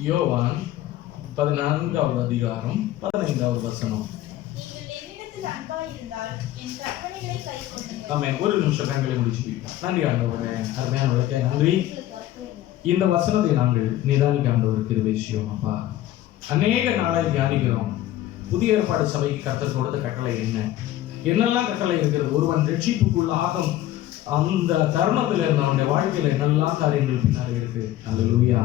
யோவான் பதினான்காவது அதிகாரம் பதினைந்தாவது வசனம் ஆமாம் ஒரு நிமிஷம் கண்களை முடிச்சு நன்றி ஆண்டவரே அருமையான நன்றி இந்த வசனத்தை நாங்கள் நிதானிக்க ஆண்டவருக்கு கிருபை விஷயம் அப்பா அநேக நாளை தியானிக்கிறோம் புதிய ஏற்பாடு சபைக்கு கர்த்தர் கொடுத்த கட்டளை என்ன என்னெல்லாம் கட்டளை இருக்கிறது ஒருவன் ரட்சிப்புக்குள் ஆகும் அந்த தருணத்தில் இருந்தவனுடைய வாழ்க்கையில் என்னெல்லாம் காரியங்கள் பின்னால் இருக்கு அது லூயா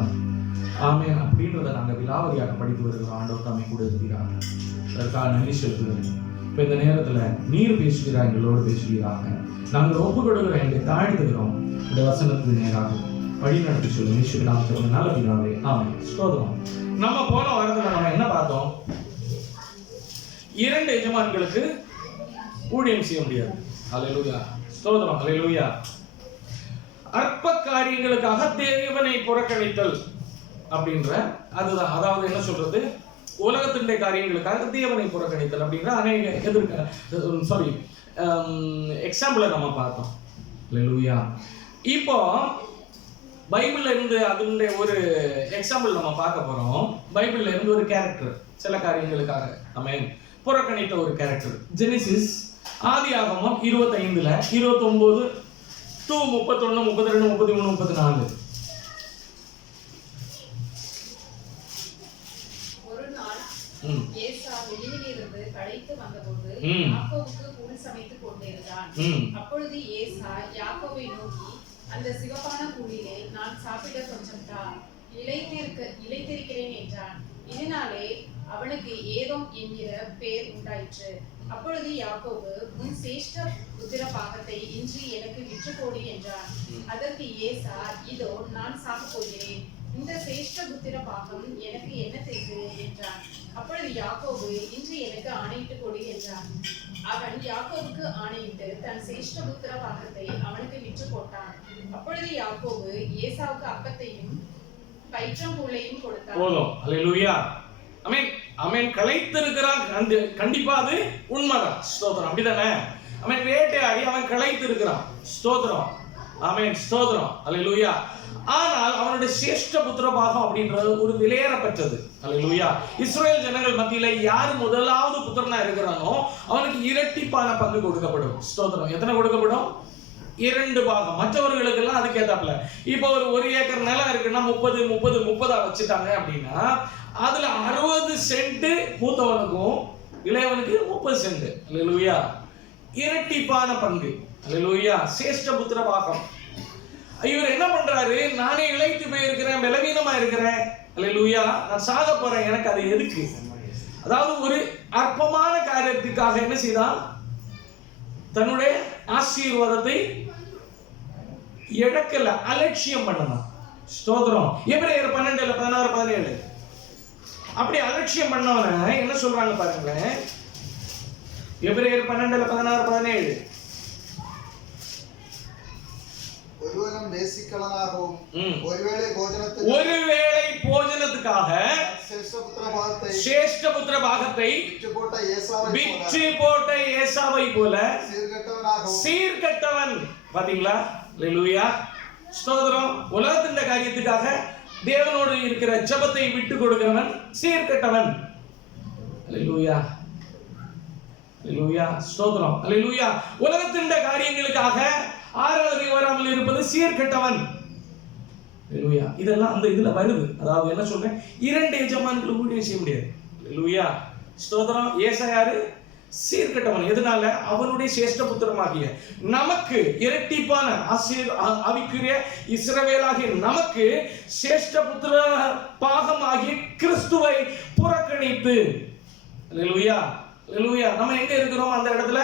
ஆமேன் அப்படின்றத நாங்கள் விலாவரியாக படித்து வருகிறோம். ஆண்டவர் தம்மை கூட இருக்கிறாங்க அதற்காக நன்றி செலுத்துகிறேன். இப்போ இந்த நேரத்தில் நீர் பேசுகிறார் எங்களோடு பேசுகிறாங்க நாங்கள் ஒப்பு கொடுக்கிறோம் எங்களை தாழ்த்துகிறோம் இந்த வசனத்துக்கு நேராக வழி நடத்தி சொல்லுங்க. ஈஸ்வரி சொல்லுங்க நல்ல பிதாவே ஆமாம் ஸ்தோத்திரம். நம்ம போன வாரத்தில் நம்ம என்ன பார்த்தோம்? இரண்டு எஜமான்களுக்கு ஊழியம் செய்ய முடியாது. அலையலூயா ஸ்தோத்திரம் அலையலூயா அற்ப காரியங்களுக்காக தேவனை புறக்கணித்தல். அப்படின்ற அதுதான். அதாவது என்ன சொல்றது? உலகத்தினுடைய காரியங்களுக்காக தேவனை புறக்கணித்தல் அப்படின்ற அநேக எதிர்க்க சாரி எக்ஸாம்பிளை நம்ம பார்த்தோம். லூயா இப்போ பைபிள்ல இருந்து அதனுடைய ஒரு எக்ஸாம்பிள் நம்ம பார்க்க போறோம். பைபிள்ல இருந்து ஒரு கேரக்டர் சில காரியங்களுக்காக. நம்ம புறக்கணித்த ஒரு கேரக்டர் ஜெனிசிஸ் ஆதி ஆகமம் இருபத்தைந்துல இருபத்தொன்பது டூ முப்பத்தொன்னு முப்பத்தி ரெண்டு முப்பத்தி மூணு முப்பத்தி நாலு ஒரு நாள் ம் ஏசா வெளியிலிருந்து களைத்து வந்தபோது. யாக்கோவுக்கு கூழ் சமைத்துக் கொண்டிருந்தான். அப்பொழுது ஏசா யாக்கோவை நோக்கி அந்த சிவப்பான கூழிலே நான் சாப்பிட கொஞ்சம் தா இளைத்திருக்க இளைத்திருக்கிறேன் என்றான். இதனாலே அவனுக்கு ஏதோம் என்கிற பேர் உண்டாயிற்று. அப்பொழுது யாக்கோபு உன் சேஷ்ட புத்திர பாகத்தை இன்று எனக்கு விற்று போடு என்றான். அதற்கு ஏசா இதோ நான் சாகப் போகிறேன். இந்த சேஷ்ட புத்திர பாகம் எனக்கு என்ன செய்து? என்றான். அப்பொழுது யாக்கோபு இன்று எனக்கு ஆணையிட்டு கொடு என்றான். அவன் யாக்கோவுக்கு ஆணையிட்டு தன் சேஷ்ட புத்திர பாகத்தை அவனுக்கு விற்று போட்டான் அப்பொழுது யாக்கோபு ஏசாவுக்கு அப்பத்தையும் பயிற்றம்பூளையும் கொடுத்தான். போதும். அல்லேலூயா அமேன் அமேன் களைத்திருக்கிறான். கண்டு கண்டிப்பா அது உண்மைதான். ஸ்தோத்திரம். அப்படிதானே அவன் வேட்டையாடி அவன் களைத்திருக்கிறான். ஸ்தோத்திரம். ஆமென் ஸ்தோத்திரம். அல்லேலூயா ஆனால் அவனுடைய சிரேஷ்ட புத்திர பாகம் அப்படின்றது ஒரு விலையேறப்பட்டது அல்லா இஸ்ரேல் ஜனங்கள் மத்தியில யார் முதலாவது புத்திரனா இருக்கிறானோ அவனுக்கு இரட்டிப்பான பங்கு கொடுக்கப்படும். ஸ்தோத்திரம். எத்தனை கொடுக்கப்படும்? இரண்டு பாகம். மற்றவர்களுக்கு எல்லாம் அதுக்கு ஏத்தாப்புல. இப்போ ஒரு ஒரு ஏக்கர் நிலம் இருக்குன்னா முப்பது முப்பது முப்பதா வச்சுட்டாங்க அப்படின்னா அதுல அறுபது சென்ட் மூத்தவனுக்கும் இளையவனுக்கு முப்பது சென்ட். அல்லேலூயா இரட்டிப்பான பங்கு. அல்லேலூயா சேஷ்ட புத்திர பாகம் இவர் என்ன பண்றாரு? நானே இழைத்து போயிருக்கிறேன் பலவீனமா இருக்கிறேன். அல்லேலூயா நான் சாக போறேன். எனக்கு அது எதுக்கு? அதாவது ஒரு அற்பமான காரியத்துக்காக என்ன செய்தால் தன்னுடைய ஆசீர்வாதத்தை இழக்கல அலட்சியம் பண்ணணும் ஸ்தோத்திரம். எபிரேயர் இல்லை பதினாறு பதினேழு. அப்படி அலட்சியம் பண்ணவன என்ன சொல்றாங்க பாருங்களேன்? எபிரேயர் பன்னெண்டுல பதினாறு பதினேழு. വേശിക്കളനാകും ഒരുവേളെ ഭോജനത്തിൽ ഒരുവേളை போஜனத்துக்காக சேஷ்டபுத்திர பாகத்தை பிச்சு போட்ட ஏசாவை போல சீர்கட்டவன். பாத்தீங்களா? லெலுயா ஸ்தோத்திரம். உலகத்தின் காரியத்துக்காக தேவனோடு இருக்கிற ஜபத்தை விட்டு கொடுக்கிறவன் சீர்கட்டவன். லெலுயா லெலுயா ஸ்தோத்திரம். லெலுயா உலகத்தின் காரியங்களுக்காக ஆராதனை வராமல் இருப்பது சீர்கட்டவன். இதெல்லாம் அந்த இதுல வருது. அதாவது என்ன சொல்றேன்? இரண்டு எஜமான்கள் ஊழியம் செய்ய முடியாது. லூயா ஸ்தோத்திரம். ஏசையாரு சீர்கட்டவன். எதனால? அவனுடைய சேஷ்ட புத்திரமாகிய நமக்கு இரட்டிப்பான ஆசீர் அவிக்குரிய இஸ்ரவேலாகிய நமக்கு சேஷ்ட புத்திர பாகமாகிய கிறிஸ்துவை புறக்கணித்து. லூயா லூயா நம்ம எங்க இருக்கிறோம் அந்த இடத்துல?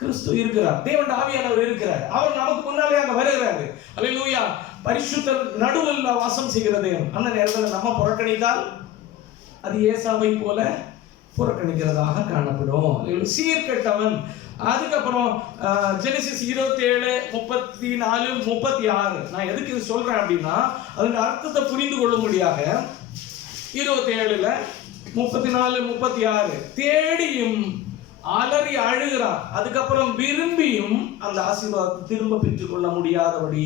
கிறிஸ்து இருக்கிறார். தேவன் ஆவியானவர் இருக்கிறார். அவர் நமக்கு முன்னாலே அங்க வருகிறாரு. அல்லேலூயா பரிசுத்தர் நடுவில் வாசம் செய்கிற தேவன். அந்த நேரத்தில் நம்ம புறக்கணித்தால் அது ஏசாவை போல புறக்கணிக்கிறதாக காணப்படும். சீர்கெட்டவன். அதுக்கப்புறம் ஜெனிசிஸ் இருபத்தி ஏழு முப்பத்தி நாலு முப்பத்தி ஆறு நான் எதுக்கு இது சொல்றேன் அப்படின்னா அதன் அர்த்தத்தை புரிந்து கொள்ளும்படியாக இருபத்தி ஏழுல முப்பத்தி நாலு முப்பத்தி ஆறு தேடியும் அலறி அழுகிறான் அதுக்கப்புறம் விரும்பியும் அந்த ஆசீர்வாதத்தை திரும்ப பெற்றுக்கொள்ள முடியாதபடி.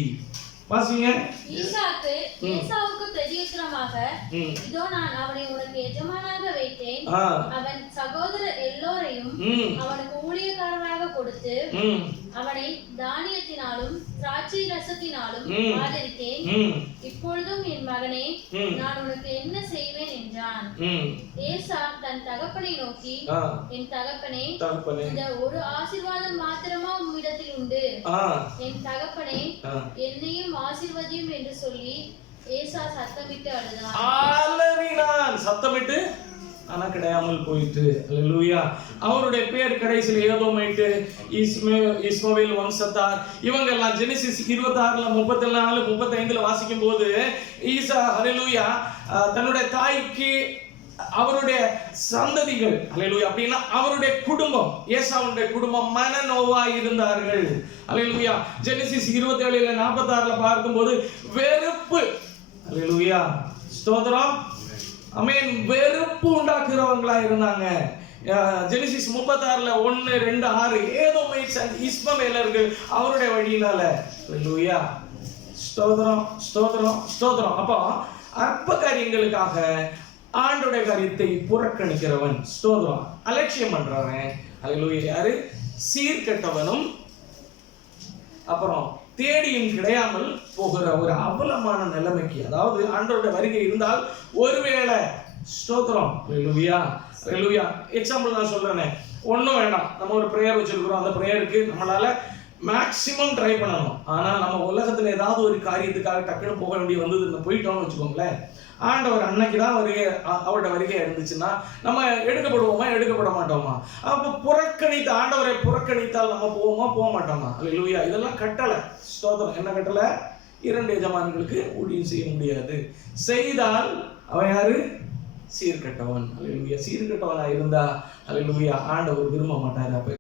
வாசிங்க. ஈசாக்கு ம். ஏசாவுக்கு பிரதியுத்தரமாக ம். இதோ நான் அவனை உனக்கு எஜமானாக வைத்தேன். அவன் சகோதரர் எல்லோரையும் அவனுக்கு ஊழியக்காரனாக கொடுத்து அவனை தானியத்தினாலும் திராட்சை ரசத்தினாலும். ஆதரித்தேன். இப்பொழுதும் என் மகனே நான் உனக்கு என்ன செய்வேன்? என்றான் ஏசா தன் தகப்பனை நோக்கி என் தகப்பனே தகப்பனே. இந்த ஒரு ஆசீர்வாதம் மாத்திரமா உம்மிடத்தில் உண்டு. என் தகப்பனே என்னையும் ஆசீர்வதியும் என்று சொல்லி ஏசா சத்தமிட்டு அழுதான். சத்தமிட்டு ஆனா கிடையாமல் போயிட்டு அல்லேலூயா அவருடைய பேர் கடைசியில் ஏதோமைட்டு இஸ்மே இஸ்மவேல் வம்சத்தார். இவங்க எல்லாம் ஜெனிசிஸ் இருபத்தாறுல முப்பத்தி நாலு முப்பத்தைந்துல வாசிக்கும் போது ஈசா ஹalleluya தன்னுடைய தாய்க்கு அவருடைய சந்ததிகள் அல்லேலூயா அப்படின்னா அவருடைய குடும்பம் ஏசாவுடைய குடும்பம் மனநோவா இருந்தார்கள். அல்லேலூயா ஜெனிசிஸ் இருபத்தி ஏழுல நாற்பத்தாறுல பார்க்கும்போது வெறுப்பு அல்லேலூயா ஸ்தோத்திரம். அமேன் வெறுப்பு உண்டாக்குறவங்களா இருந்தாங்க. அஹ் ஜெனிசிஸ் முப்பத்தாறுல ஒன்னு ரெண்டு ஆறு ஏதோ இஸ்மவேலர்கள் அவருடைய வழியினால. லூயா ஸ்தோதரம் ஸ்தோதரம் ஸ்தோதரம் அப்போ அற்ப காரியங்களுக்காக ஆண்டுடைய காரியத்தை புறக்கணிக்கிறவன் ஸ்தோதரம் அலட்சியம் பண்றவன். லூயா யாரு? சீர்கெட்டவனும். அப்புறம் தேடியும் கிடையாமல் போகிற ஒரு அவலமான நிலைமைக்கு அதாவது ஆண்டோட வருகை இருந்தால் ஒருவேளை ஸ்தோத்திரம். ரெலுவியா ரெலுவியா எக்ஸாம்பிள் நான் சொல்றேனே. ஒன்றும் வேண்டாம். நம்ம ஒரு ப்ரேயர் வச்சிருக்கிறோம். அந்த ப்ரேயருக்கு நம்மளால மேக்சிமம் ட்ரை பண்ணணும். ஆனால் நம்ம உலகத்தில் ஏதாவது ஒரு காரியத்துக்காக டக்குன்னு போக வேண்டிய வந்தது போயிட்டோம்னு வச்சுக்கோங்களேன். ஆண்டவர் அன்னைக்கு தான் வருகை அவரோட வருகை இருந்துச்சுன்னா நம்ம எடுக்கப்படுவோமா எடுக்கப்பட மாட்டோமா? அப்போ புறக்கணித்து ஆண்டவரை புறக்கணித்தால் நம்ம போவோமா போக மாட்டோமா? லூயா இதெல்லாம் கட்டளை ஸ்தோத்திரம். என்ன கட்டளை இரண்டு எஜமான்களுக்கு ஊழியம் செய்ய முடியாது. செய்தால் அவன் யாரு? சீர்கட்டவன். அலையிலுயா சீர்கெட்டவனா இருந்தா அலையிலுயா ஆண்டவர் விரும்ப மாட்டார் அப்போ.